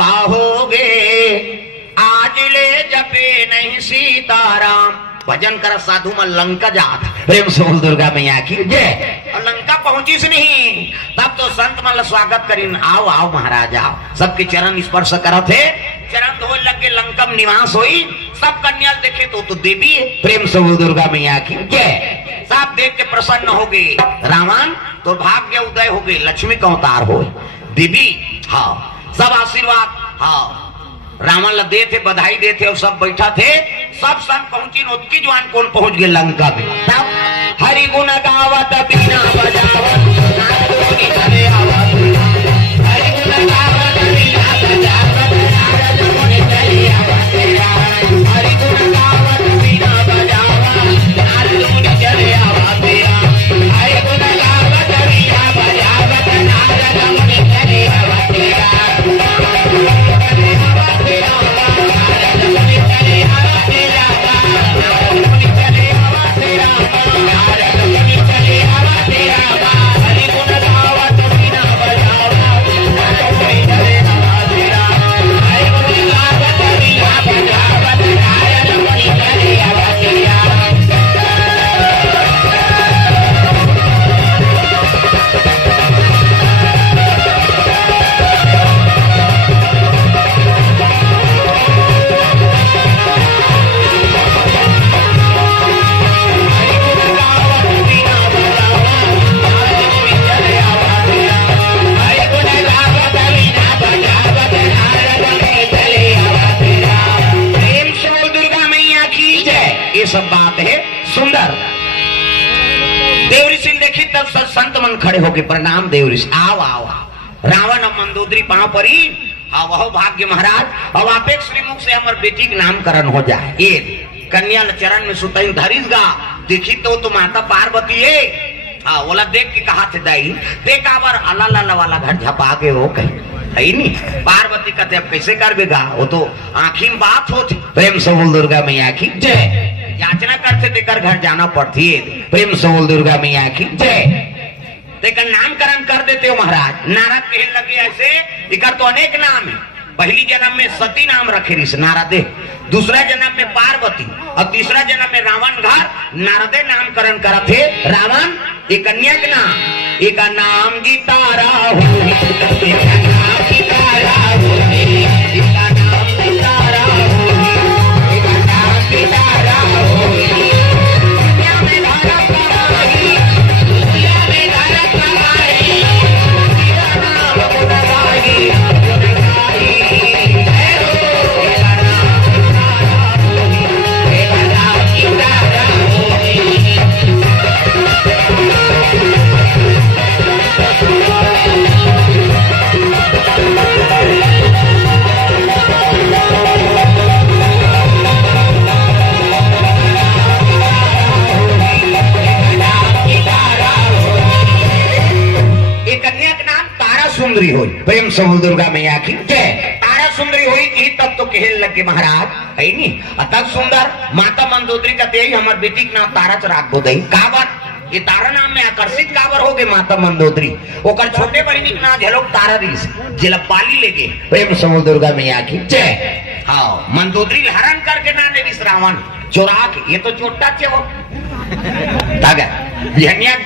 कहोगे आज ले जपे नहीं सीताराम। भजन कर साधु में लंका जात, प्रेम से बोल दुर्गा मैया की जय। और लंका पहुंची से नहीं, तब तो संत मतलब स्वागत करीन, आओ आओ महाराज आओ। सबके चरण स्पर्श करा थे, चरण धो लगे लंकम निवास होई। सब कन्या देखे तो देवी है, प्रेम से बोल दुर्गा मैया की जय। सब देख के प्रसन्न हो गए। रावण तो भाग्य उदय हो गए, लक्ष्मी का अवतार हो। देवी हाँ सब आशीर्वाद हाँ रावण ला दे थे, बधाई दे थे और सब बैठा थे। सब संग पहुंची, नोतकी जवान कौन पहुंच गए लंका में। तब हरि गुण गावत बीना बजावत नारदों ने चले आवत। हरि गुण गावत बीना बजावत नारदों ने चले आवत। हरि गुण गावत बीना बजावत नारदों ने चले आवत। हरि गुण गावत बीना बजावत नारदों ने चले आवत। सब बात है सुंदर। देव ऋषि देखी तब सब संत मन खड़े होके प्रणाम देव ऋषि आओ आओ। रावण और मंदोदरी पांव परी वह भाग्य महाराज। अब आप एक श्रीमुख से हमारे बेटी के नामकरण हो जाए। ये कन्या चरण में सुतई धरिस गा देखी तो माता पार्वती है। हाँ बोला देख के कहा थे दाई देख आवर अल्लाह वाला घर झपा के हो कहीं है नहीं। पार्वती कहते अब कैसे कर बेगा, वो तो आंखी में बात होती। प्रेम से बोल दुर्गा मैया की जय। याचना करते देकर घर जाना पड़ती है। प्रेम से बोल दुर्गा मैया की जय। देकर नामकरण कर देते हो महाराज। नारद कहने लगे ऐसे इकर तो अनेक नाम है। पहली जन्म में सती नाम रखे ऋषि नारदे, दूसरा जन्म में पार्वती और तीसरा जन्म में रावण घर नारदे नामकरण करा थे। रावण एक कन्या के नाम, एक नाम गीतारा सुंदरी हुई। प्रेम से दुर्गा मैया की जय। तारा सुंदरी हुई कि तब तो कहने लगे महाराज है नहीं अतः सुंदर माता मंदोदरी का तेज हमारे बेटी के नाम तारा राख दो गई। काबर ये तारा नाम में आकर्षित काबर हो गए माता मंदोदरी। ओकर छोटे बहनी के नाम झलोक तारा रीस जिला पाली लेके। प्रेम से दुर्गा मैया की जय। हाँ मंदोदरी हरण करके ना दे रावण चोरा के, ये तो चोटा चो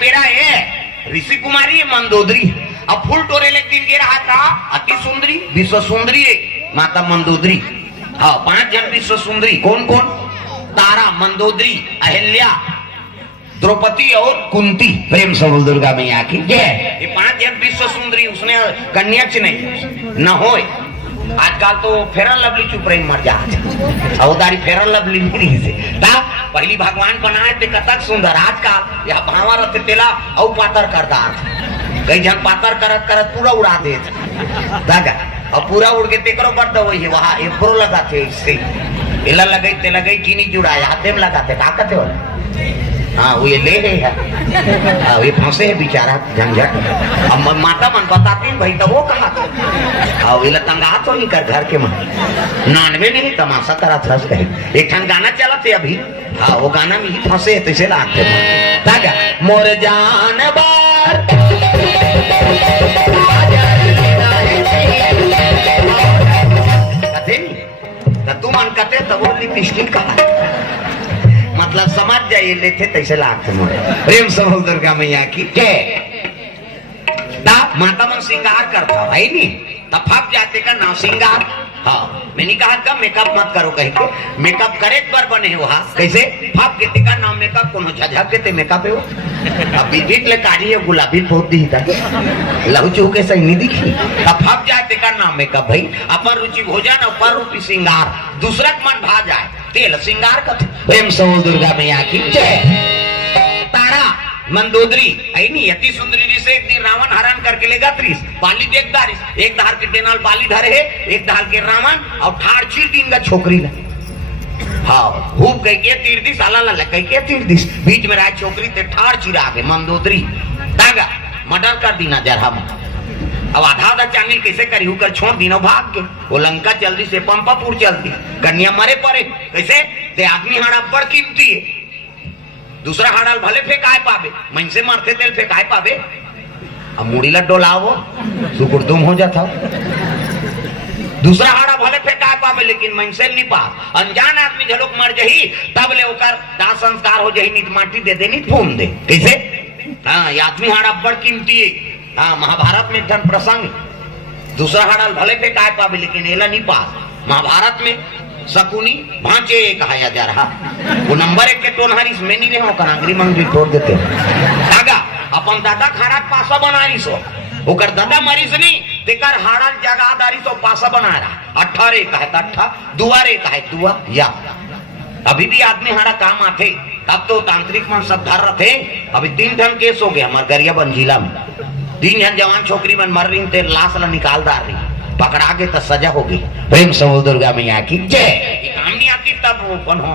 बेरा है। ऋषि कुमारी है मंदोदरी। अब फूल टोरे ले दिन गे रहा था अति सुंदरी विश्व सुंदरी है माता मंदोदरी। हाँ 5 जन विश्व सुंदरी कौन कौन, तारा मंदोदरी अहिल्या द्रौपदी और कुंती। प्रेम से बोल दुर्गा मैया की जय। ये 5 जन विश्व सुंदरी उसने कन्या नहीं न हो। आजकल तो फेरन लवली चुप रही मर जाते अवतारी फेरन लवली नहीं से पहली भगवान बनाए थे कतक सुंदर। आज का यह भावा रहते तेला औ पातर करता कई जन पातर करत करत पूरा उड़ा दे और पूरा उड़ के तेकरो कर दो वही वहां एप्रो लगाते इससे इला लगे ते लगे चीनी जुड़ाया हाथे में लगाते का कहते हो। हाँ वो ये ले गए है ये फंसे है बेचारा झंझट। अब माता मन बताती भाई तो वो कहा था ये तंगा तो ही कर घर के मन नानवे नहीं तमाशा करा था कहीं। एक ठन गाना चला थे अभी हाँ वो गाना में ही फंसे है तैसे लागते मोर जान बार कहते तब वो लिपस्टिक का मतलब समझ जाइए लेते तैसे लागते मोरे प्रेम समल दुर्गा मैया की जय। माता मन श्रृंगार करता भाई नहीं तब फप जाते का नाम श्रृंगार। हाँ मैंने कहा कब मेकअप मत करो कह के मेकअप करे पर बने हो हाँ कैसे फप के का नाम मेकअप कोनो झझक के ते मेकअप है वो अब बीट ले काजी है गुलाबी पोत दी था लहू चूके सही नहीं दिखी तब फप जाते का नाम मेकअप भाई अपर रुचि भोजन अपर रूपी श्रृंगार दूसरा मन भा जाए तेल श्रृंगार का प्रेम समूह दुर्गा मैया की जय। तारा मंदोदरी आई नहीं अति सुंदरी से एक दिन रावण हरण करके लेगा 30 पाली देख दारिस एक धार के टेनाल पाली धरे है एक धार के रावण और ठाड़ चीर दिन का छोकरी ला हाँ खूब कह के तीर दिस आला ला कह के तीर दिस बीच में राय छोकरी ते ठाड़ चिरा आगे मंदोदरी दागा मर्डर कर दीना जरा अब आधा चांदी कैसे करी होकर छोड़ दीनो भाग के वो लंका चल दी से पंपापुर चल दी कन्या मरे पड़े कैसे ते आदमी हड़ा बड़ कीमती है दूसरा हाड़ाल भले फेंकाए पावे मन से मरते तेल फेंकाए पावे अब मुड़ीला डोलावो सुकुर तुम हो जाता दूसरा हाड़ा भले फेंकाए पावे लेकिन मन से नहीं पा अनजान आदमी झलोक मर जही तब ले ओकर दाह संस्कार हो जही नित माटी दे दे नित फूम दे कैसे हाँ ये आदमी हाड़ा बड़ कीमती है हाँ महाभारत में धन प्रसंग दूसरा हाड़ाल भले फेंकाए पावे लेकिन एला नहीं पा महाभारत में शकुनी भांचे कहा जा रहा वो नंबर 1 के टोनहरी में नहीं रहे करांगरी मंगरी तोड़ देते दादा अपन दादा खाना पासा बना रही सो ओकर दादा मरीज नहीं तेकर हाड़ल जगादारी सो पासा बना रहा 18 का है अट्ठा दुआरे का है दुआ या अभी भी आदमी हाड़ा काम आते तब तो तांत्रिक मन सब धर रहे अभी 3 धन केस हो गया हमारे गरिया बन जिला में 3 जन जवान छोकरी मन मर रही थे लाश ला निकाल दार रही पकड़ा के तो सजा होगी प्रेम समूह दुर्गा मैया की जय। काम नहीं आती तब वो कौन हो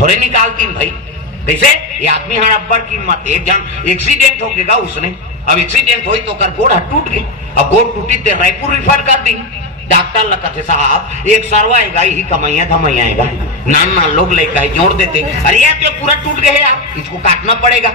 थोड़े निकालती भाई कैसे ये आदमी हमारा बड़ कीमत एक जन एक्सीडेंट हो गया उसने अब एक्सीडेंट हुई तो कर गोड़ टूट गई अब गोड़ टूटी तो रायपुर रिफर कर दी डॉक्टर लगा थे साहब एक सरवा आएगा ही कमाइया धमाइया आएगा नान लोग लेकर जोड़ देते अरे यार तो पूरा टूट गए आप इसको काटना पड़ेगा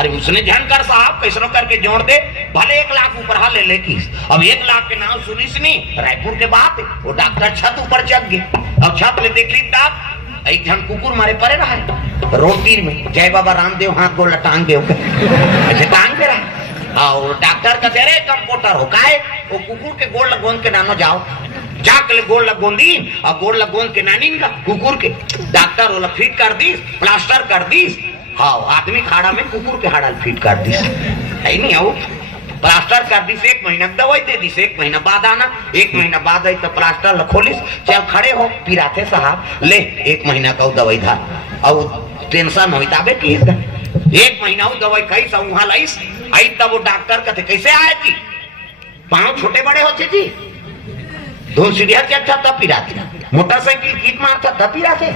अरे उसने ध्यान कर साहब कैसनो करके जोड़ दे भले 1 लाख ऊपर ले लेकी अब 1 लाख के नाम सुनी रायपुर के बात वो डॉक्टर छत ऊपर चढ़ गए अब छत ले देख ली तब एक जन कुकुर मारे पड़े रहा है रोड तीर में जय बाबा रामदेव हाथ गोल टांग दे ऐसे टांग दे रहा और डॉक्टर का दे रहे कंप्यूटर हो काहे वो कुकुर के गोल लगोन के नानो जाओ जाके गोल लगोन दी और गोल लगोन के नानी कुकुर के डॉक्टर वो फिट कर दी प्लास्टर कर दी हाँ आदमी खाड़ा में कुकुर के हाड़ा फिट कर दी है नहीं आओ प्लास्टर कर दी 1 महीना दवाई दे दी 1 महीना बाद आना 1 महीना बाद आई तो प्लास्टर खोलिस चल खड़े हो पिराते साहब ले 1 महीना का दवाई था और टेंशन हो तबे की 1 महीना दवाई खाई सब वहां लाइस आई तब वो डॉक्टर कहते कैसे आए थी पाँव छोटे बड़े होते जी 2 सीढ़िया चढ़ता तब पिराते मोटरसाइकिल कीट मारता तब पिराते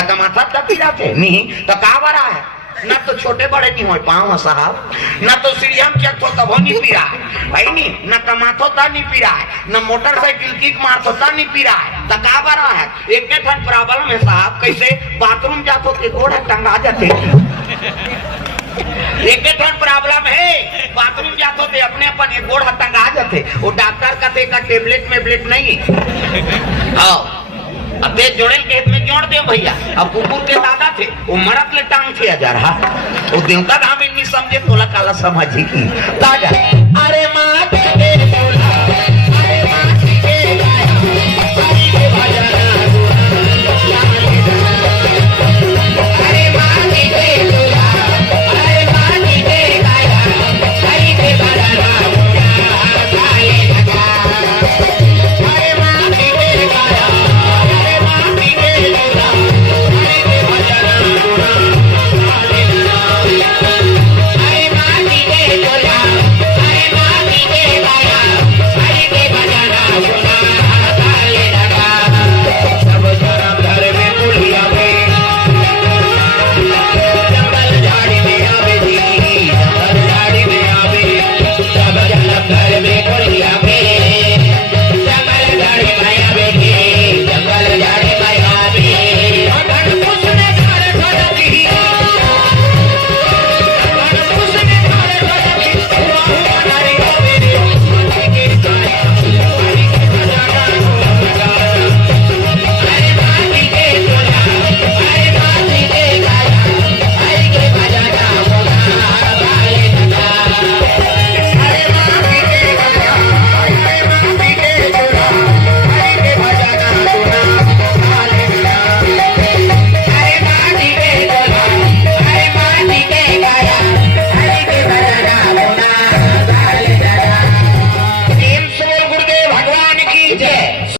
कमाता तब पिराते नहीं तो का बरा है ना तो छोटे बड़े नहीं हो पाँव साहब ना तो सीढ़िया में चढ़तो तब नहीं पीरा है भाई नहीं ना कमातो तब नहीं पीरा है ना मोटरसाइकिल कीक मारतो तब नहीं पीरा है तो का बरा है एक ठन प्रॉब्लम है साहब कैसे बाथरूम जातो के गोड़ा टंगा जाते एक ठन प्रॉब्लम है बाथरूम जातो थे अपने अपन एक गोड़ टंगा जाते वो डॉक्टर कहते का टेबलेट में ब्लेट नहीं हाँ अब जोड़े के में जोड़ दे भैया अब कुकुर के दादा थे वो मरत ले टांग थे जा रहा वो देवता धाम नहीं समझे तोला काला समझी की दादा अरे